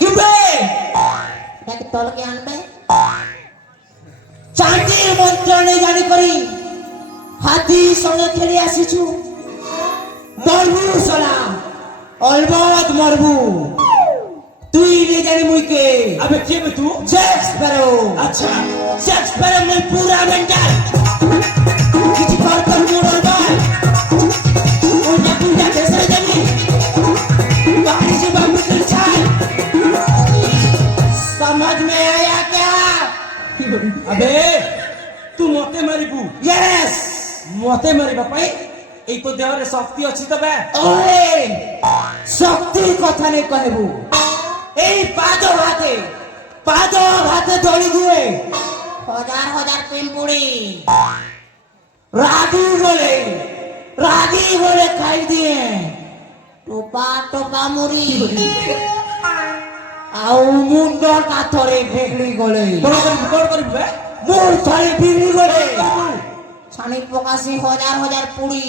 কিবে এটাকে তলকে আনবে চাঁদির মন্ত্রণে জানি করি হাতি সঙ্গে খেলে আসিছু মরবু সলা অলবদ মরবু তুই নে জানি মুইকে अबे के बे तू জেক্স পেরো अच्छा জেক্স পেরো মুই পুরা মেন্টাল কিছু কর কর মোড়ল বল উল্টা পুল্টা দেশে জানি बाहरी से बाबू की छाल समझ में आया क्या अबे तू मते मारिबू यस मते मारिबा पाई এই তো দেহরে শক্তি ଅଛି তবে ওরে শক্তির কথা নেই কহেবু এই পাদ হাতে ধরি দিয়ে হাজার হাজার পিম্পুড়ি রাগি বলে খাই দিয়ে টোপা টোপা মুড়ি ଆଉ ମୁଣ୍ଡ କାଥରେ ଫେଗଳି ଗଲେ কোন করিবু বে ମୋର ଥରେ ବିଗଳି ଗଲେ ছানি পকাশি হাজার হাজার পুড়ি